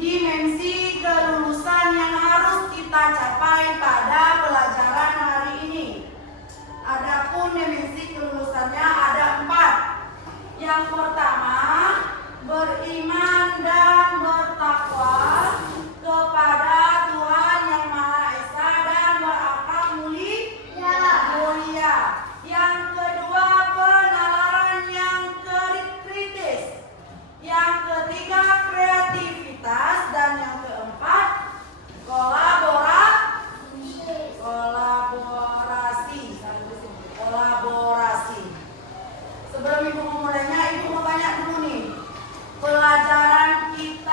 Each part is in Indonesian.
dimensi kelulusan yang harus kita capai pada pelajaran hari ini. Adapun dimensi kelulusannya ada 4. Yang pertama, beriman dan bertakwa kepada Tuhan Yang Maha Esa dan berakhlak mulia. Yang kedua, penalaran yang kritis. Yang ketiga, kreativitas. Dan yang keempat, kolaborasi. Sebelum Ibu memulainya, Ibu mau tanya dulu nih. Pelajaran kita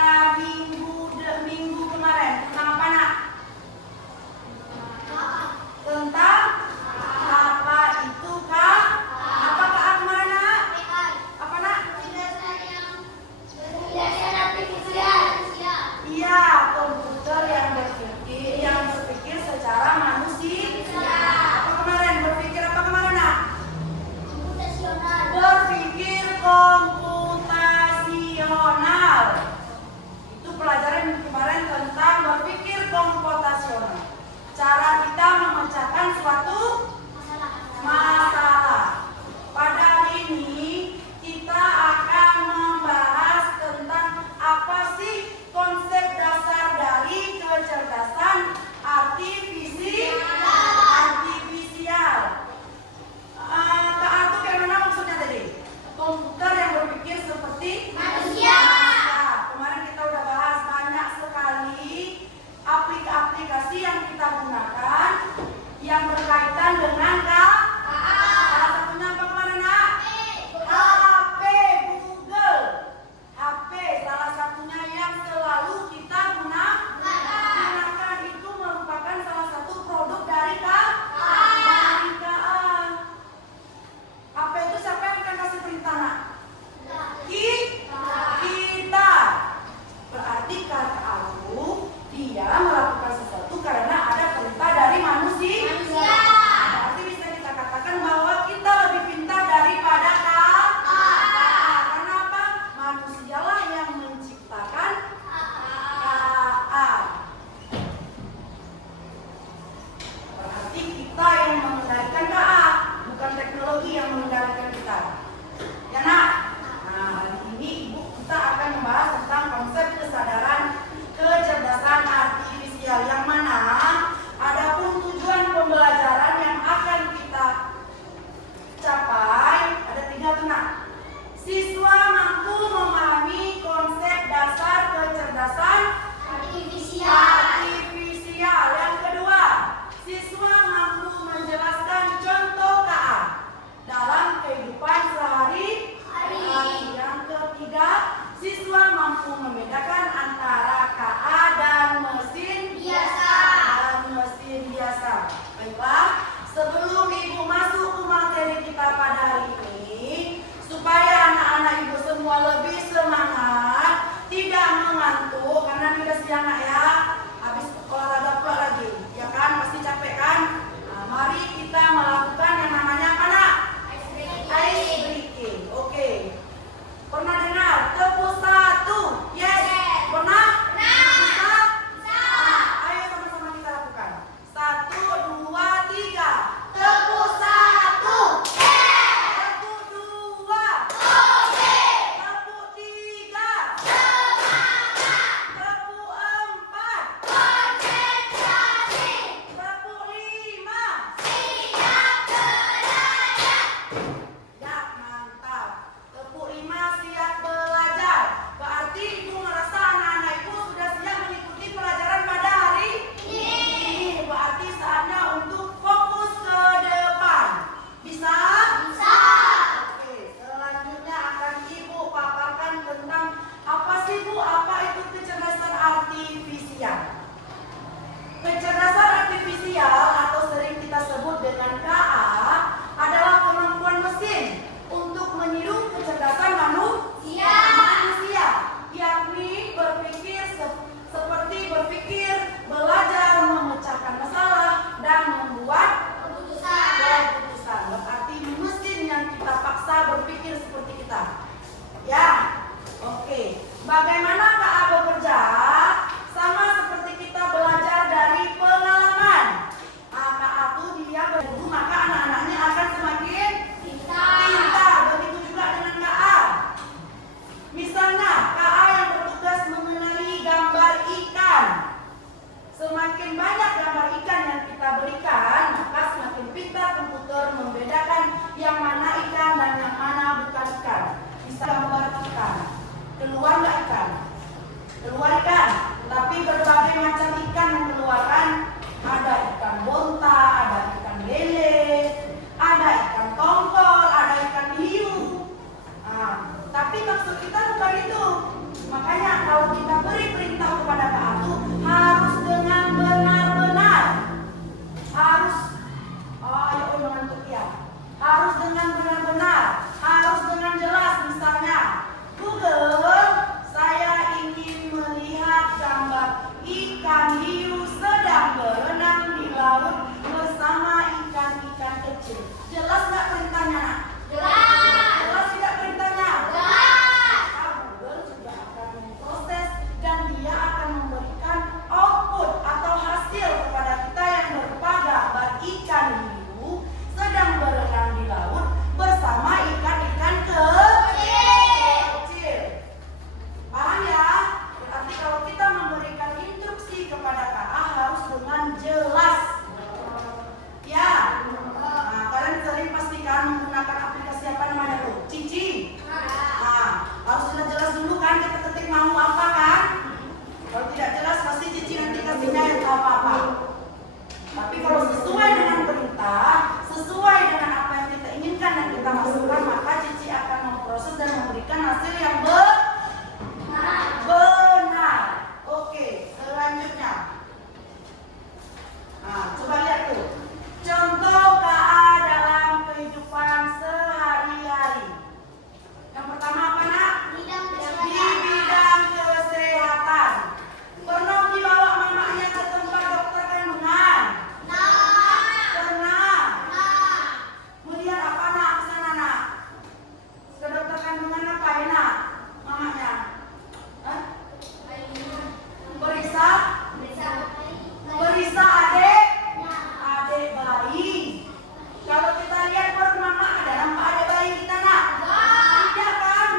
semakin banyak gambar ikan yang kita berikan, maka semakin pintar komputer membedakan yang mana ikan dan yang mana bukan ikan. Bisa gambar ikan, keluar nggak ikan? Keluar ikan, tapi berbagai macam ikan yang keluarkan. Ada ikan bonta, ada ikan lele, ada ikan tongkol, ada ikan hiu. Tapi maksud kita bukan itu. Makanya kalau kita beri perintah kepada Kak Atu, harus dengan benar-benar. Harus, harus dengan benar-benar. Harus dengan jelas. Misalnya, Google, saya ingin melihat gambar ikan hiu sedang berenang di laut bersama ikan-ikan kecil. Jelas nggak perintahnya, Nak? Jelas. Jelas tidak perintahnya? Jelas. Google juga akan memproses dan dia akan memberikan output atau hasil kepada kita yang berupa gambar ikan hiu sedang berenang di laut bersama ikan-ikan kecil. Paham ya? Berarti kalau kita memberikan instruksi kepada KA harus dengan jelas. Ya. Nah, kalian sering pastikan menggunakan aplikasi apa namanya tuh? Cici. Harus sudah jelas dulu kan kita ketik mau apa kan? Kalau tidak jelas pasti Cici nanti kasihnya yang tahu apa-apa. Tapi kalau sesuai dengan perintah, sesuai dengan apa yang kita inginkan dan kita masukkan, maka Cici akan memproses dan memberikan hasil yang benar. Oke, selanjutnya. Coba lihat tuh. Contoh KA dalam kehidupan sehari-hari. Yang pertama apa, Nak? Di bidang kesehatan. Pernah dibawa mamanya ke tempat dokter kandungan? Pernah. Melihat apa, Nak, ke sana, Nak? Ke dokter kandungan apa, Nak? Mamanya? Periksa adik bayi. Kalau kita lihat perut mama ada nampak adik bayi kita, Nak? Tidak kan?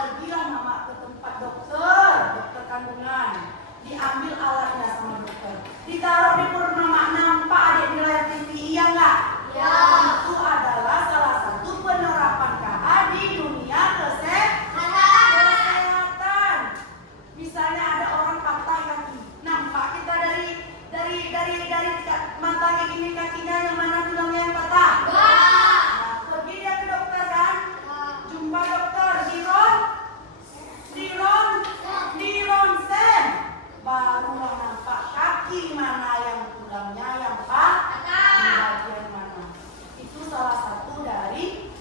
Pergilah mama ke tempat dokter kandungan. Diambil alatnya sama dokter. Ditaruh di perut mama, nampak adik di layar TV, iya nggak? Itu adalah salah satu penerapan KA di dunia kesehatan. Misalnya ada orang patah kaki, nampak kita dari mata kayak gini kakinya yang mana tulangnya yang patah. Pergi dia ke dokter kan? Jumpa dokter di ronsen, barulah nampak kaki mana yang tulangnya yang patah, di bagian mana. Itu salah satu dari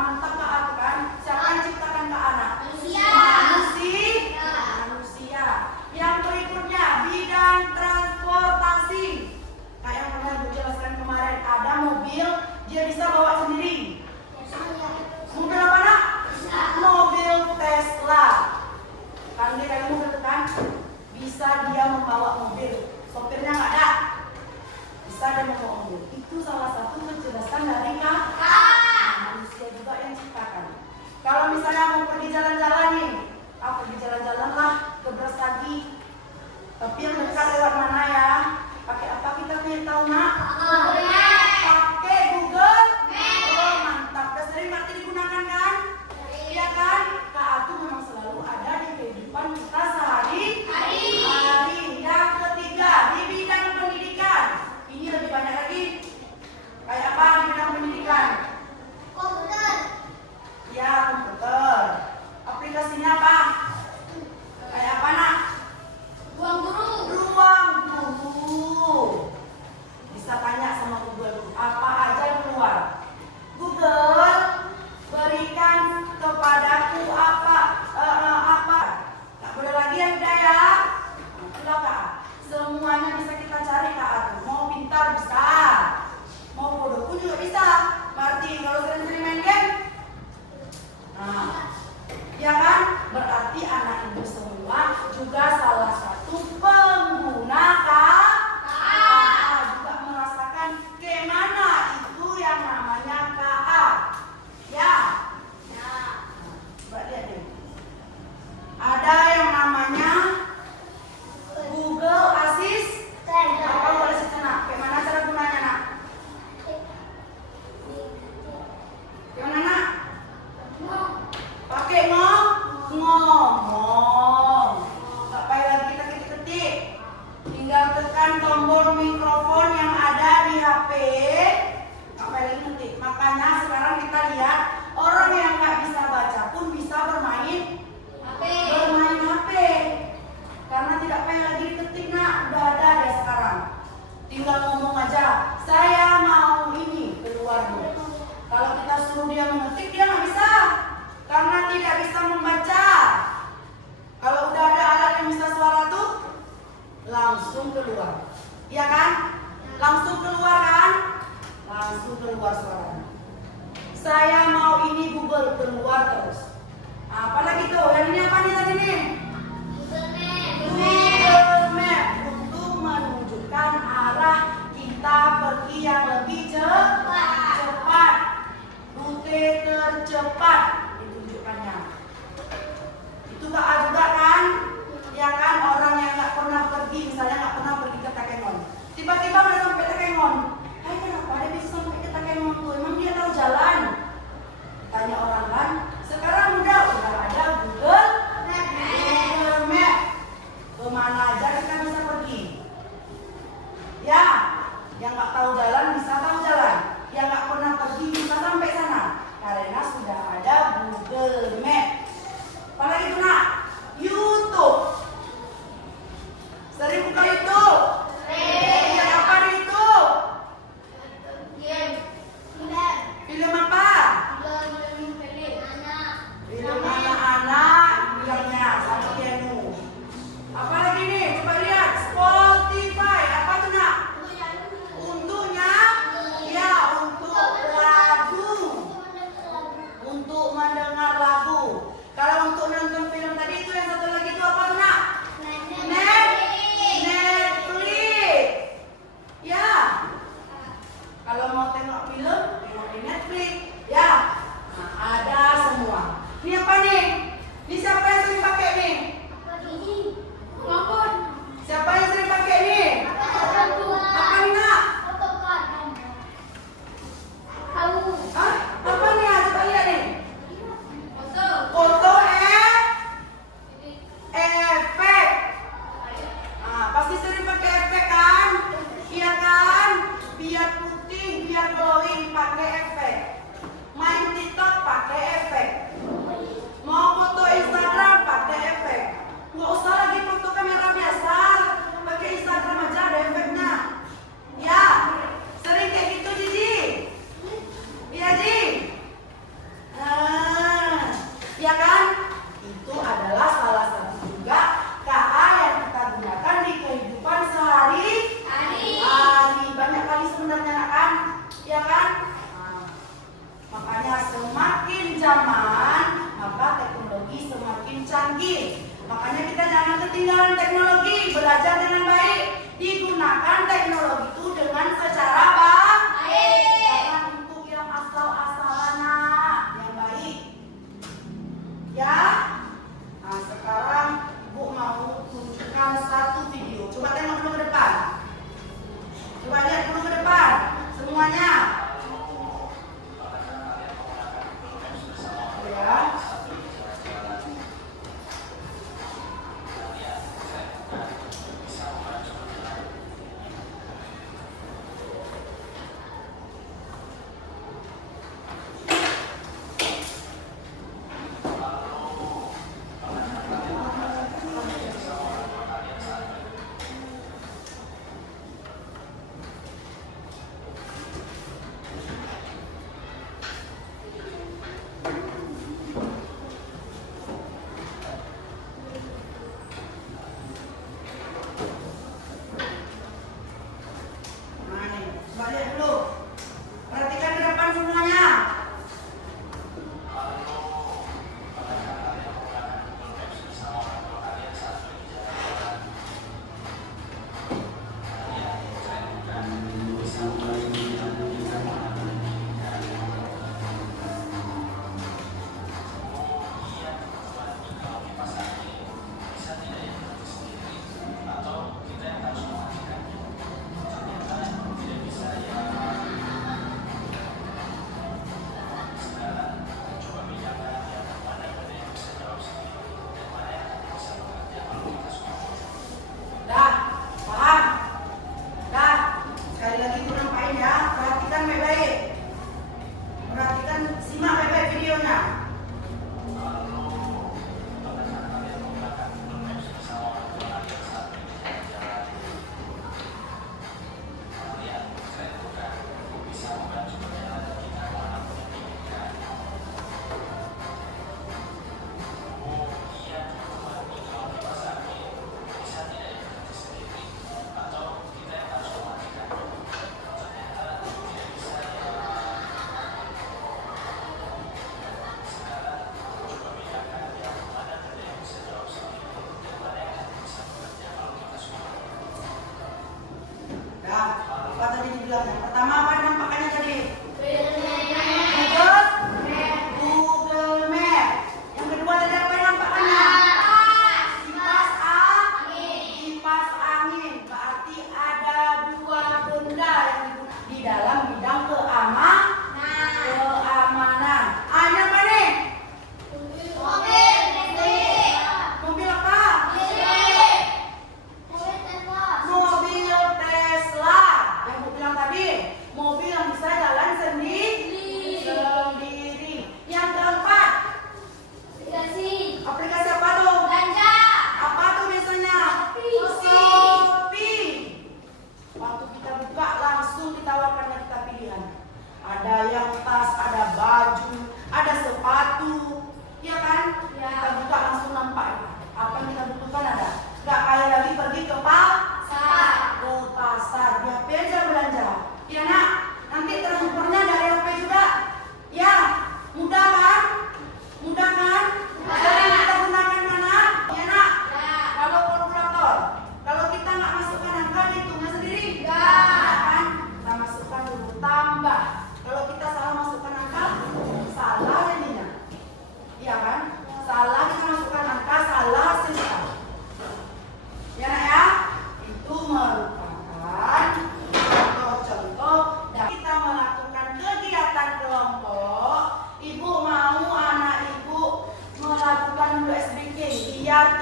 mantap KA kan? Siapa yang ciptakan KA, Nak? Manusia. Yang berikutnya bidang transportasi. Kayak yang pernah Ibu jelaskan kemarin, ada mobil dia bisa bawa sendiri. Mobil apa, Nak? Mobil Tesla. Kan dia kayak mobil kan? Bisa dia membawa mobil. Sopirnya nggak ada. Bisa dia membawa mobil. Itu salah satu kecerdasan dari manusia juga yang ciptakan. Kalau misalnya mau pergi jalan-jalan nih, pergi jalan-jalan lah ke Brastagi. Tapi yang dekat lewat mana ya? Pakai apa kita pilih tahu, Nak? Pakai Google. Oh, mantap. Udah sering mati digunakan kan? Iya kan? KA itu memang selalu ada di kehidupan kita sehari-hari. Yang ketiga, di bidang pendidikan. Ini lebih banyak lagi. Kayak apa di bidang pendidikan? Komputer. Ya, komputer. Aplikasinya apa? Kayak apa, Nak? Ruang guru. Bisa tanya sama Google, apa aja yang keluar? Google, berikan kepadaku apa? Nggak boleh lagi ya, udah ya. Udah, Kak. Semuanya bisa kita cari, Kak. Mau pintar bisa, mau bodoh pun juga bisa. Berarti kalau sering-sering main game, ya kan? Berarti anak ibu semua juga salah satu pengguna KA, juga merasakan gimana itu yang namanya KA. Ya. Coba lihat deh. Ada yang namanya Iya kan? Langsung keluar kan? Langsung keluar suaranya. Saya mau ini Google, keluar terus. Apalagi tuh? Yang ini apa nih tadi nih? Google Map untuk menunjukkan arah kita pergi yang lebih cepat. Rute tercepat ditunjukkannya. Itu Kak juga kan? Ya kan, orang yang nggak pernah pergi, misalnya nggak pernah pergi ke Takengon, tiba-tiba udah sampai Takengon. Hai, kenapa dia bisa sampai ke Takengon tuh? Emang dia tahu jalan? Tanya orang kan. Sekarang udah ada Google Map. Kemana aja kita bisa pergi. Ya, yang nggak tahu jalan bisa tahu jalan. Yang nggak pernah pergi bisa sampai sana. Karena sudah ada Google Map. Apalagi itu nak? YouTube. Sering buka YouTube? Iya, apa di YouTube? Film apa? Film anak-anak, bilangnya sama Kenu. Apalagi nih? Coba lihat Spotify. Apa tuh nak? Untuknya? Ya, untuk lagu. Untuk mendengar lagu. Kalau untuk nonton film tadi itu yang satu lagi itu apa tuh nak? Netflix. Ya. Kalau mau tengok film, tengok di Netflix. Ya. Nah, ada semua. Ini apa nih? Ini siapa yang sering pakai nih? Siapa yang sering pakai nih? Apa nih nak? Hah? Apa nih? Coba lihat nih. Foto efek. Pasti sering pakai efek kan? Iya kan? Biar putih, biar glowing pakai efek. Main TikTok pakai efek. Mau foto Instagram pakai efek. Nggak usah lagi foto kamera biasa, pakai Instagram aja ada efeknya. Ya, sering kayak gitu Jiji. Iya Ji. Ya kan? Itu adalah salah satu juga KA yang kita gunakan di kehidupan sehari-hari. Banyak kali sebenarnya kan? Ya kan? Makanya semakin zaman, maka teknologi semakin canggih. Makanya kita jangan ketinggalan teknologi, belajar dengan baik, digunakan teknologi itu dengan secara baik. Jangan untuk yang asal-asalan, nak, yang baik. Ya. Nah, sekarang Ibu mau tunjukkan satu video. Coba tengok dulu ke depan. Coba lihat dulu ke depan. Semuanya. Ya.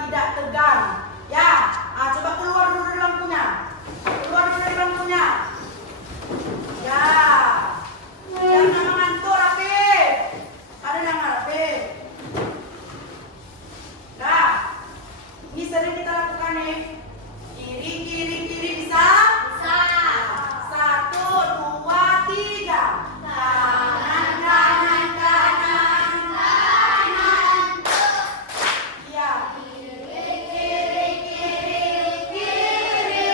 tidak tegang. Ya, coba keluar dulu dari lampunya. Keluar dulu dari lampunya. Ya, jangan mengantuk, Rafif. Ada yang Rafif. Nah, ini sering kita lakukan nih. Kiri, kiri, kiri bisa? Bisa. 1, 2, 3. Kanan, kanan, kanan. Iya. Kiri, kiri, kiri.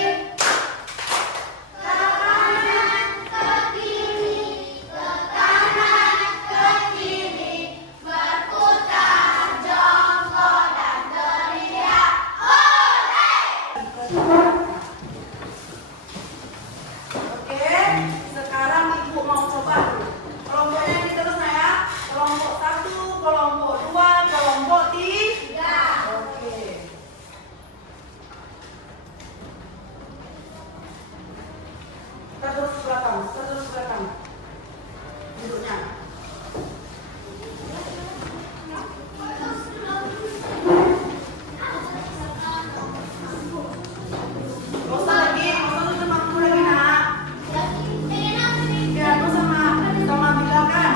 Ke kanan, ke kiri. Ke kanan, ke kiri. Berputar jongkok dan teriak. Oke, sekarang ibu mau coba kelompoknya ini terus ya. Kelompok 1, kelompok 2, kelompok 3. Oke. Kita terus ke belakang, kita terus ke belakang. Duduknya. Gak usah lagi, gak usah tuh sama aku lagi nak. Ya, aku sama bilang kan.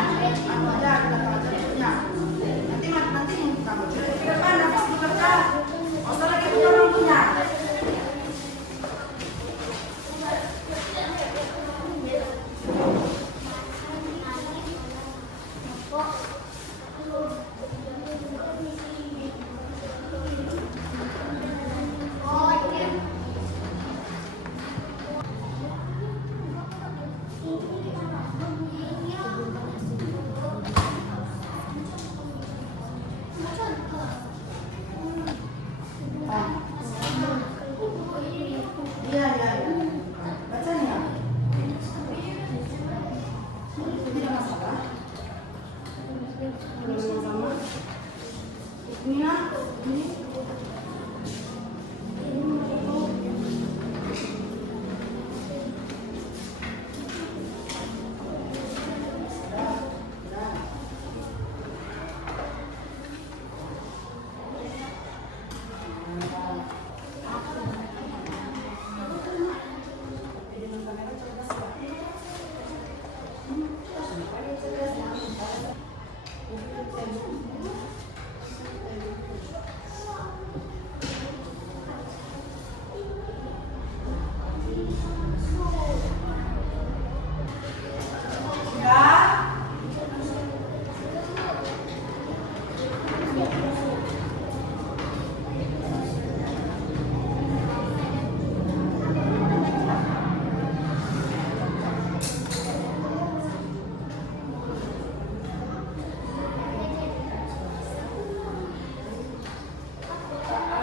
Aku aja di belakang aja duduknya. Nanti kamu cerita ke depan, nanti sebelum depan. Gak usah lagi punya orang punya. Iya, iya, iya. Bacanya. Tidak masalah. Kalau sama-sama. Ini nak, ini.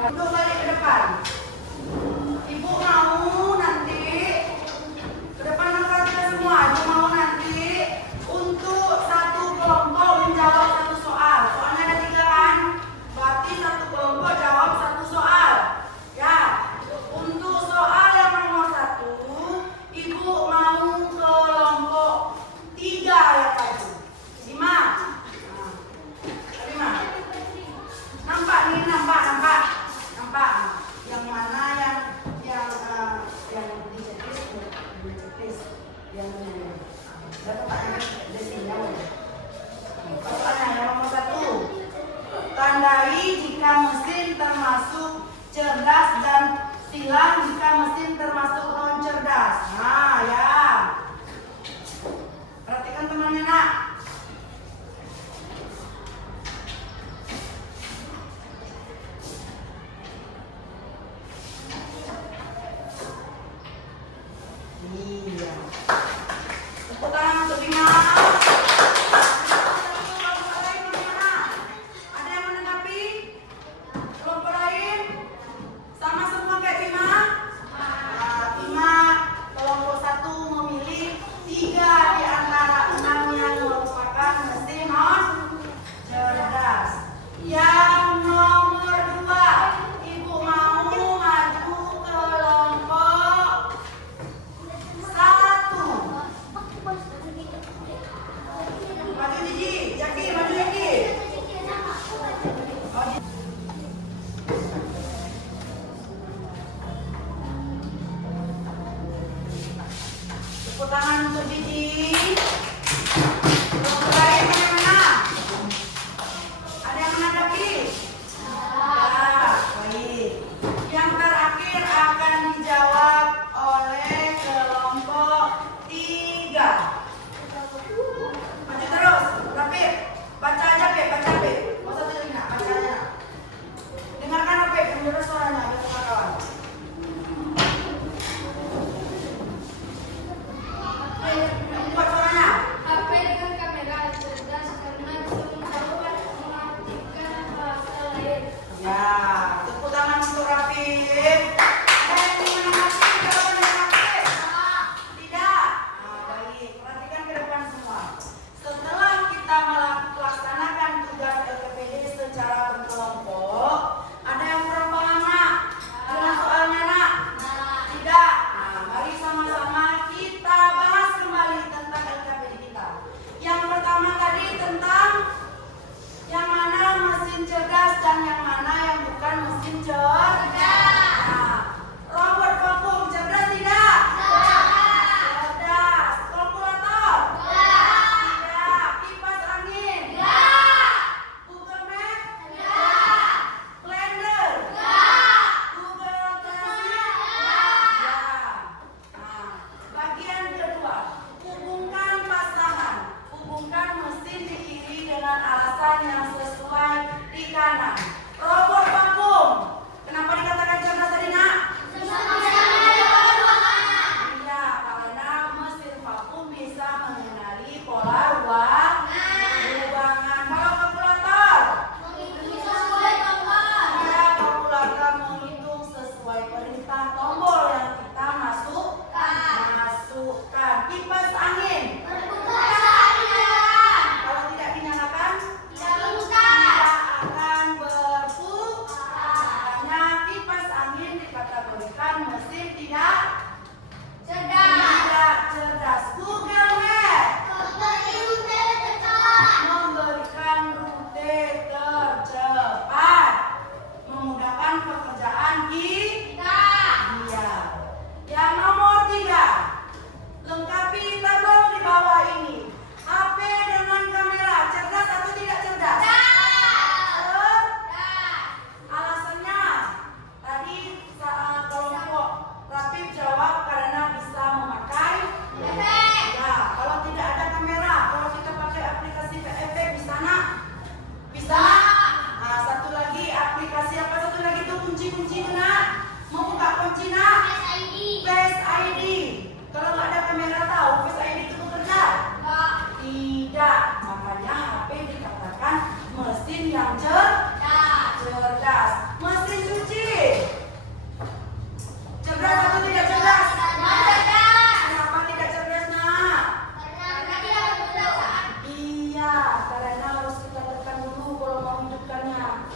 Duduk balik ke depan. Ibu mau nanti ke depan mata kita semua. Ibu mau nanti untuk satu kelompok menjawab satu soal. Soalnya ada 3 kan? Berarti satu kelompok jawab satu soal. Ya. Untuk soal yang nomor 1, ibu mau kelompok 3 ya tadi. 5. Nah, 5. Nampak nih, nampak. Yang mana yang di checklist, yang letaknya di sini. Soalnya yang nomor 1, tandai jika mesin termasuk cerdas dan silang jika mesin termasuk non cerdas. Nah ya, perhatikan temannya nak. Iya. Tepuk tangan untuk Bima. Kelompok lain bagaimana? Ada yang menanggapi? Kelompok lain? Sama semua kayak Bima? Bima, kelompok 1 memilih 3 di antara 6 yang dijawab oleh kelompok 3. Maju terus, Rapid. Baca aja, Pep. Baca, Pep. Nggak usah telinga, baca aja. Dengarkan, Pep. Dengar suaranya, ya kawan-kawan. Buat suaranya. HP dengan kamera cerdas karena bisa mengaktifkan bahasa lain. Ya, tepuk tangan untuk Rapid. Ada yang ingin mengaktifkan jawaban Rapid? Tidak. Nah, baik. Perhatikan ke depan semua. Setelah kita melaksanakan tugas LKPD secara berkelompok, ada yang kurang paham, Nak? Dengan soalnya, Nak? Tidak. Nah, mari sama-sama kita bahas kembali tentang LKPD kita. Yang pertama tadi tentang yang mana mesin cerdas dan yang mana yang bukan mesin cerdas. Nah, robot vakum cerdas tidak? Cerdas. Kalkulator? Tidak. Kipas angin? Google Map? Blender? Google Translate? Ya. Nah, bagian kedua, hubungkan pasangan. Hubungkan mesin di kiri dengan alasan yang sesuai di kanan. Robot vakum. Kenapa dikatakan cerdas tadi, Nak? Iya, karena mesin vakum bisa mengenali pola ruangan. Kalau kalkulator? Ya, kalkulator menghitung sesuai perintah tombol yang kita masukkan. Kipas angin? Kalau tidak dinyalakan, tidak akan berfungsi. Makanya kipas angin dikategorikan mesin tidak cerdas. Google Map memberikan rute tercepat, memudahkan pekerjaan kita. Iya. Yang nomor 3, lengkapi tabel di bawah ini. HP dengan kamera cerdas atau tidak cerdas? Alasannya tadi kelompok Rapid jawab karena bisa memakai. Ya, kalau tidak ada kamera, kalau kita pakai aplikasi PFP bisa, Nak? Bisa? Nah, satu lagi aplikasi apa? Satu lagi itu kunci-kunci itu, Nak? Mau buka kunci, Nak? Face ID. Kalau nggak ada kamera tahu Face ID itu bekerja? Tidak. Makanya HP dikatakan mesin yang cerdas. Mesin cuci cerdas atau tidak cerdas? Kenapa tidak cerdas, Nak? Iya, karena harus kita tekan dulu kalau mau hidupkannya.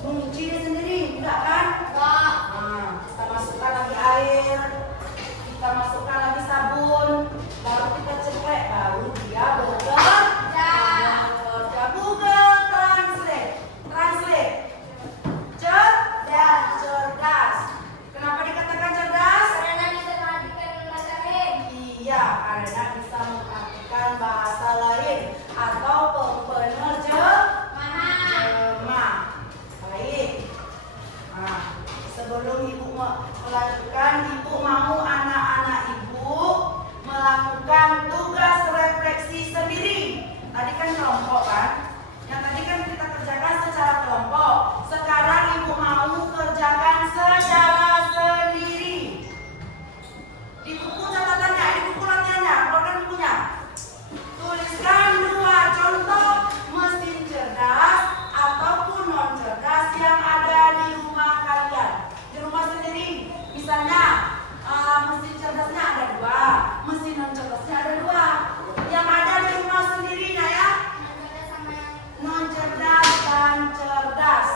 Mencuci sendiri, tidak kan? Nah, kita masukkan lagi air, kita masukkan lagi sabun, baru kita ceplek, baru dia bekerja. Google Translate. Cerdas. Kenapa dikatakan cerdas? Iya, karena bisa mengartikan bahasa lain atau penerjemah. Baik. Nah, sebelum Ibu melanjutkan, Ibu mau anak-anak Ibu melakukan tugas refleksi sendiri. Tadi kan kelompok kan? Yang tadi kan kita kerjakan secara kelompok. Sekarang Ibu mau kerjakan secara sendiri. Di buku catatannya, di buku latihannya, keluarkan bukunya. Tuliskan 2 contoh mesin cerdas ataupun non cerdas yang ada di rumah kalian. Di rumah sendiri, misalnya mesin cerdasnya ada 2, mesin non cerdasnya ada 2. Yang ada di rumah sendiri, nah ya, non cerdas dan cerdas.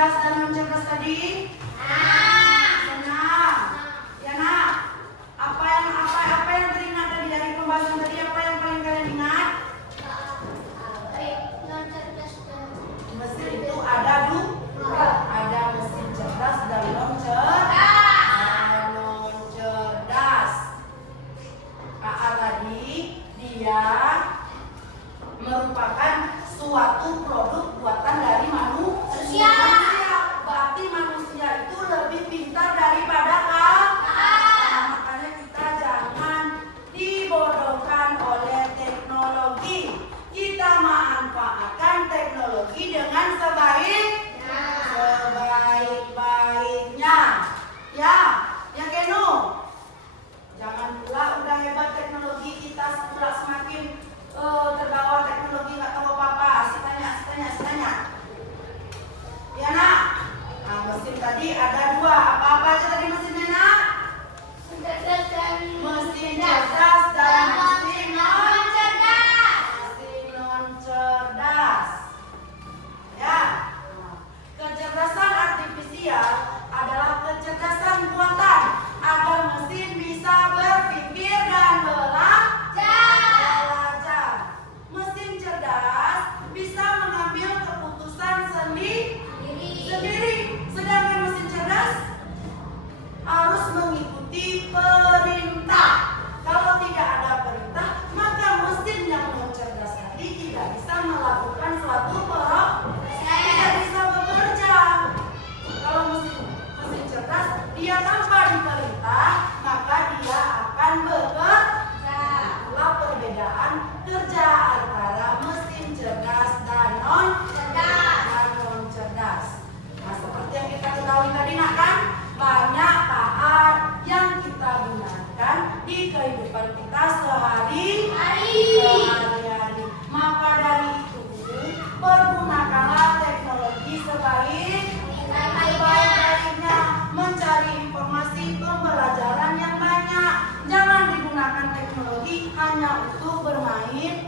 cerdas dan non cerdas tadi? Senang. Ya nak. Apa yang teringat tadi dari pembahasan tadi? Apa yang paling kalian ingat? Mesin itu ada ada mesin cerdas dan non cerdas. AA tadi dia merupakan suatu produk buatan dari manusia. Berarti manusia itu lebih pintar daripada makanya kita jangan dibodohkan oleh teknologi. Kita manfaatkan teknologi dengan sebaik-baiknya. Ya Kenu. Jangan pula udah hebat teknologi kita pula semakin terbawa teknologi nggak tahu apa-apa. Tanya. Ya nak. Nah, mesin tadi ada 2. Apa-apa aja tadi mesinnya nak? Mesin cerdas dan mesin non cerdas. Ya. Kecerdasan artifisial adalah kecerdasan buatan agar mesin bisa berpikir dan belajar. Mesin cerdas bisa mengambil keputusan sendiri. Sedangkan mesin cerdas harus mengikuti perintah. Kalau tidak ada perintah, maka mesin yang non cerdas tadi tidak bisa melakukan suatu tidak bisa bekerja. Kalau mesin cerdas, dia tanpa diperintah, maka dia akan bekerja. Itulah perbedaan kerja antara mesin cerdas dan non cerdas. Nah, seperti yang kita ketahui tadi nak kan, banyak alat yang kita gunakan di kehidupan kita sehari-hari. Maka dari itu, pergunakanlah teknologi sebaik-baiknya, mencari informasi pembelajaran yang banyak. Jangan digunakan teknologi hanya untuk bermain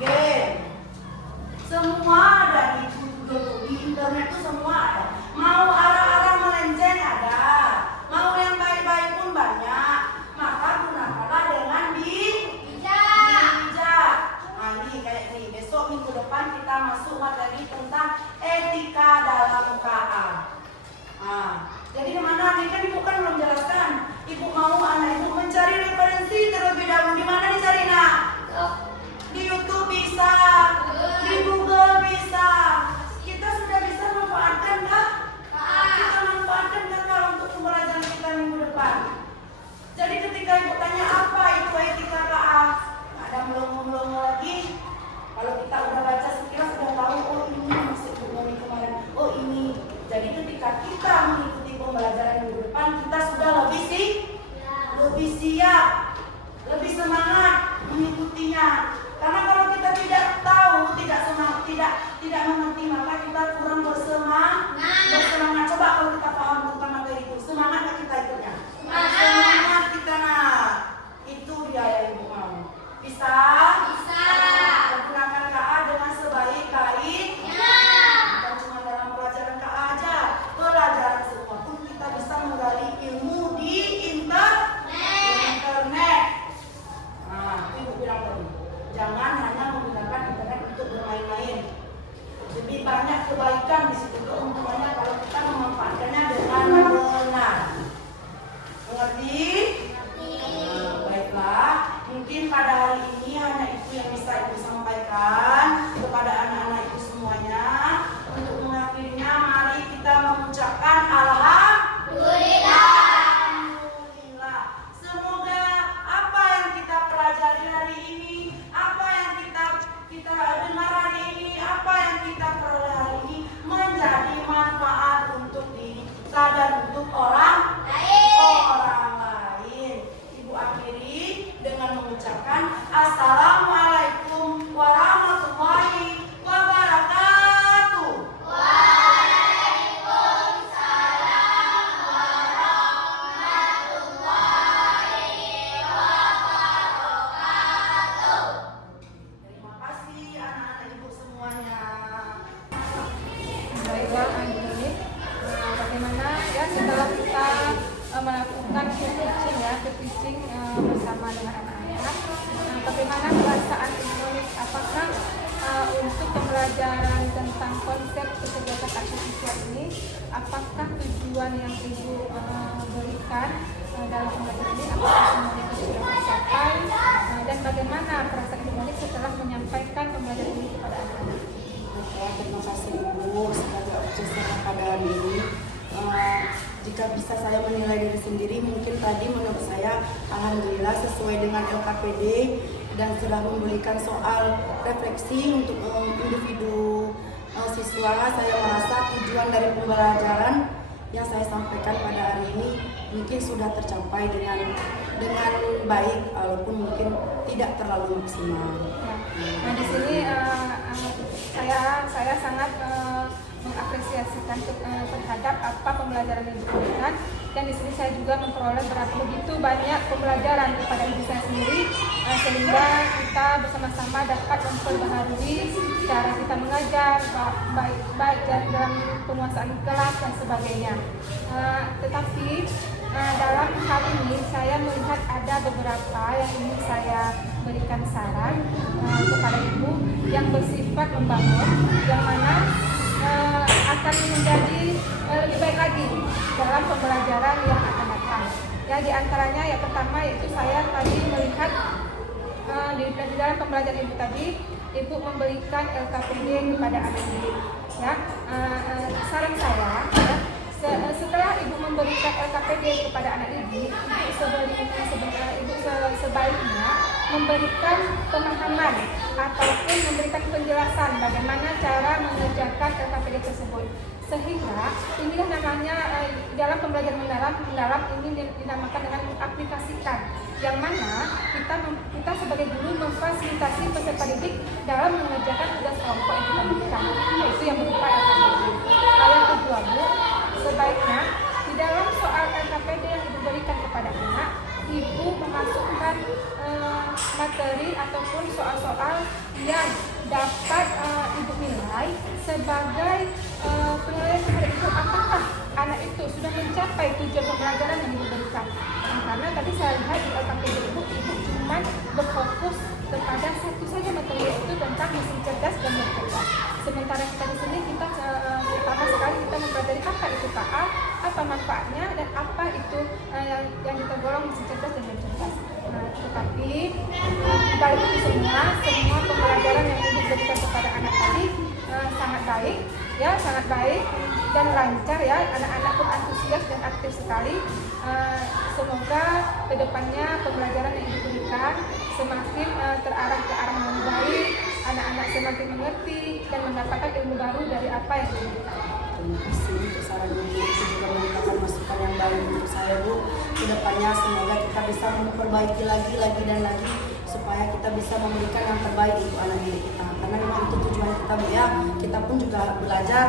game. Semua ada di internet itu semua ada. Mau arah-arah melenceng ada. Mau yang baik-baik pun banyak. Maka gunakanlah dengan bijak. Nah ini kayak nih, besok minggu depan kita masuk materi tentang etika dalam KA. Nah, jadi kemana nih kan ibu kan belum jelaskan. Ibu mau anak ibu mencari referensi terlebih dahulu. Di mana dicari nak? Di YouTube bisa, di Google bisa. Kita sudah bisa manfaatkan kah? Kita manfaatkan kah untuk pembelajaran kita minggu depan? Jadi ketika ibu tanya apa itu etika KA, ada melongo-melongo lagi. Kalau kita udah baca sekilas sudah tahu, oh ini maksud ibu kemarin, oh ini. Jadi ketika kita mengikuti pembelajaran minggu depan, kita sudah lebih siap, lebih semangat mengikutinya. Karena kalau kita tidak tahu, tidak semangat, tidak mengerti, maka kita kurang bersemangat. Coba kalau kita paham tentang materi itu, semangat nggak kita ikutnya? Semangat kita nak. Itu dia yang ibu mau. Bisa? Gunakan KA dengan sebaik-baiknya. Bukan cuma dalam pelajaran KA aja, pelajaran semua pun kita bisa menggali ilmu di internet. Nah, ibu bilang tadi, jangan hanya menggunakan internet untuk bermain-main. Lebih banyak kebaikan di situ, keuntungannya kalau kita memanfaatkannya dengan benar. Mengerti? Baiklah, mungkin pada hari ini hanya itu yang bisa ibu sampaikan kepada anak-anak itu semuanya. Untuk mengakhirinya, mari kita mengucapkan Alhamdulillah. Semoga apa yang kita pelajari hari ini, apa yang kita dengar hari ini, apa yang kita peroleh hari ini menjadi manfaat untuk diri kita dan untuk orang lain. Ibu akhiri dengan mengucapkan Assalamualaikum pembelajaran tentang konsep kecerdasan artifisial ini, apakah tujuan yang Ibu berikan dalam pembelajaran ini, apakah semuanya sudah tercapai, dan bagaimana perasaan Ibu Monik setelah menyampaikan pembelajaran ini kepada anak-anak? Oke, terima kasih Ibu sebagai objeknya pada hari ini. Jika bisa saya menilai diri sendiri, mungkin tadi menurut saya alhamdulillah sesuai dengan LKPD dan sudah memberikan soal refleksi untuk individu siswa. Saya merasa tujuan dari pembelajaran yang saya sampaikan pada hari ini mungkin sudah tercapai dengan baik, walaupun mungkin tidak terlalu maksimal. Nah, di sini saya sangat mengapresiasikan terhadap apa pembelajaran yang diberikan, dan di sini saya juga memperoleh begitu banyak pembelajaran kepada diri saya sendiri, sehingga kita bersama-sama dapat memperbaharui cara kita mengajar, baik dalam penguasaan kelas dan sebagainya. Tetapi dalam hal ini saya melihat ada beberapa yang ingin saya berikan saran kepada Ibu yang bersifat membangun, yang mana akan menjadi lebih baik lagi dalam pembelajaran yang akan datang. Ya, di antaranya yang pertama yaitu saya tadi melihat di dalam pembelajaran Ibu tadi, Ibu memberikan LKPD kepada anak didik. Ya, saran saya, ya, setelah Ibu memberikan LKPD kepada anak didik, Ibu sebaiknya memberikan pemahaman ataupun memberikan penjelasan bagaimana cara mengerjakan LKPD tersebut, sehingga inilah namanya dalam pembelajaran mendalam ini dinamakan dengan mengaplikasikan, yang mana kita sebagai guru memfasilitasi peserta didik dalam mengerjakan tugas kelompok yang kita berikan, yaitu yang berupa LKPD. Yang kedua, Bu, sebaiknya di dalam soal LKPD yang Ibu berikan kepada anak, Ibu memasukkan materi ataupun soal-soal yang dapat Ibu nilai sebagai penilaian terhadap Ibu, apakah anak itu sudah mencapai tujuan pembelajaran yang Ibu berikan. Karena tadi saya lihat di LKPD Ibu cuma berfokus kepada satu saja materi, yaitu tentang mesin cerdas dan cerdas. Sementara kita di sini kita pertama sekali kita mempelajari apa itu KA, apa manfaatnya, dan apa itu yang tergolong mesin cerdas dan cerdas. Tetapi balik itu semua pembelajaran yang Ibu berikan kepada anak tadi sangat baik, ya, sangat baik dan lancar, ya. Anak-anak pun antusias dan aktif sekali. Semoga kedepannya pembelajaran yang Ibu berikan semakin terarah ke arah yang baik, anak-anak semakin mengerti dan mendapatkan ilmu baru dari apa yang Ibu berikan. Terima kasih untuk saran Ibu, itu juga merupakan masukan yang baik untuk saya, Bu. Kedepannya semoga kita bisa memperbaiki lagi dan lagi supaya kita bisa memberikan yang terbaik untuk anak didik kita. Karena memang itu tujuan kita, Bu, ya. Kita pun juga belajar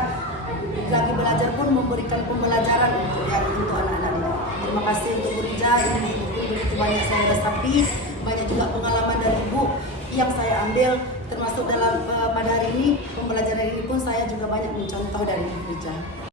pun memberikan pembelajaran untuk anak-anak didik. Terima kasih untuk Bu Rija, ini begitu banyak saya resapi, banyak juga pengalaman dari Ibu yang saya ambil, termasuk dalam pada hari ini pembelajaran ini pun saya juga banyak mencontoh dari Ibu Rija.